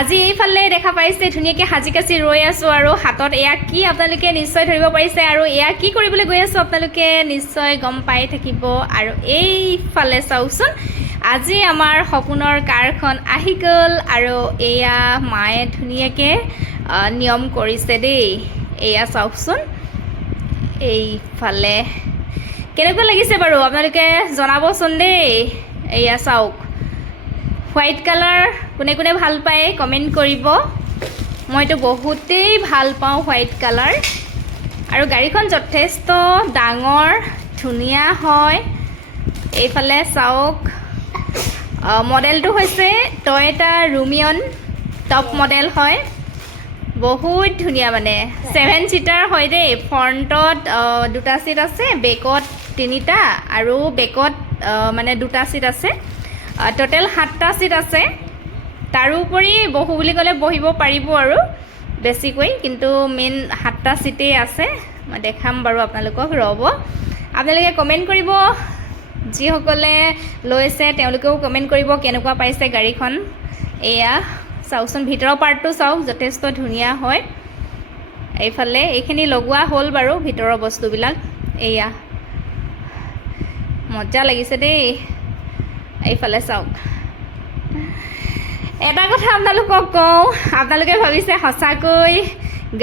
আজি এইফালে দেখা পাইছে ধুনীয়াকৈ সাজি কাচি ৰৈ আছোঁ আৰু হাতত এয়া কি আপোনালোকে নিশ্চয় ধৰিব পাৰিছে আৰু এয়া কি কৰিবলৈ গৈ আছোঁ আপোনালোকে নিশ্চয় গম পাই থাকিব আৰু এইফালে চাওকচোন আজি আমাৰ সপোনৰ কাৰখন আহি গ'ল আৰু এয়া মায়ে ধুনীয়াকৈ নিয়ম কৰিছে দেই এয়া চাওকচোন এইফালে কেনেকুৱা লাগিছে বাৰু আপোনালোকে জনাবচোন দেই এয়া চাওক হোৱাইট কালাৰ কোনে কোনে ভাল পায় কমেণ্ট কৰিব মইতো বহুতেই ভাল পাওঁ হোৱাইট কালাৰ আৰু গাড়ীখন যথেষ্ট ডাঙৰ ধুনীয়া হয় এইফালে চাওক মডেলটো হৈছে টয়োটা ৰুমিয়ন টপ মডেল হয় বহুত ধুনীয়া মানে 7 চিটাৰ হয় দেই ফ্ৰণ্টত দুটা চিট আছে বেকত তিনিটা আৰু বেকত মানে দুটা চিট আছে টোটেল 7টা চিট আছে তাৰোপৰি বহু বুলি ক'লে বহিব পাৰিব আৰু বেছিকৈ কিন্তু মেইন 7টা চিটেই আছে মই দেখাম বাৰু আপোনালোকক ৰ'ব আপোনালোকে কমেণ্ট কৰিব যিসকলে লৈছে তেওঁলোকেও কমেণ্ট কৰিব কেনেকুৱা পাইছে গাড়ীখন এয়া চাওকচোন ভিতৰৰ পাৰ্টটো চাওক যথেষ্ট ধুনীয়া হয় এইফালে এইখিনি লগোৱা হ'ল বাৰু ভিতৰৰ বস্তুবিলাক এয়া মজা লাগিছে দেই এইফালে চাওক এটা কথা আপোনালোকক কওঁ আপোনালোকে ভাবিছে সঁচাকৈ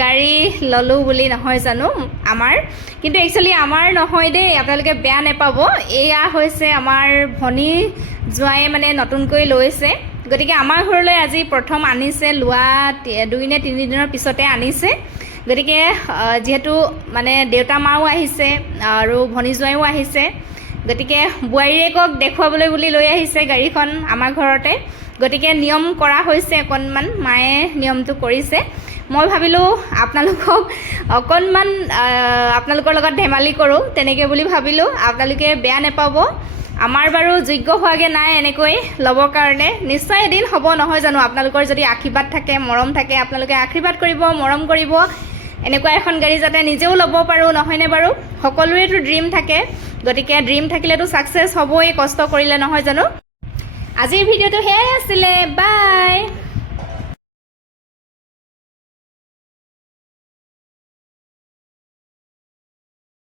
গাড়ী ল'লোঁ বুলি নহয় জানো আমাৰ কিন্তু একচুৱেলি আমাৰ নহয় দেই আপোনালোকে বেয়া নাপাব এয়া হৈছে আমাৰ ভনী জোৱাই মানে নতুনকৈ লৈছে গতিকে আমাৰ ঘৰলৈ আজি প্ৰথম আনিছে লোৱা 2 নে 3 দিনৰ পিছতে আনিছে গতিকে যিহেতু মানে দেউতা মাও আহিছে আৰু ভনী জোৱাইও আহিছে গতিকে বোৱাৰীয়েকক দেখুৱাবলৈ বুলি লৈ আহিছে গাড়ীখন আমাৰ ঘৰতে গতিকে নিয়ম কৰা হৈছে অকণমান মায়ে নিয়মটো কৰিছে মই ভাবিলোঁ আপোনালোকক অকণমান আপোনালোকৰ লগত ধেমালি কৰোঁ তেনেকৈ বুলি ভাবিলোঁ আপোনালোকে বেয়া নাপাব আমাৰ বাৰু যোগ্য হোৱাগৈ নাই এনেকৈ ল'বৰ কাৰণে নিশ্চয় এদিন হ'ব নহয় জানো আপোনালোকৰ যদি আশীৰ্বাদ থাকে মৰম থাকে আপোনালোকে আশীৰ্বাদ কৰিব মৰম কৰিব এনেকুৱা এখন গাড়ী যাতে নিজেও ল'ব পাৰোঁ নহয়নে বাৰু সকলোৰেতো ড্ৰিম থাকে গতিকে ড্ৰিম থাকিলেতো ছাকচেছ হ'বই কষ্ট কৰিলে নহয় জানো আজিৰ ভিডিঅ'টো সেয়াই আছিলে বাই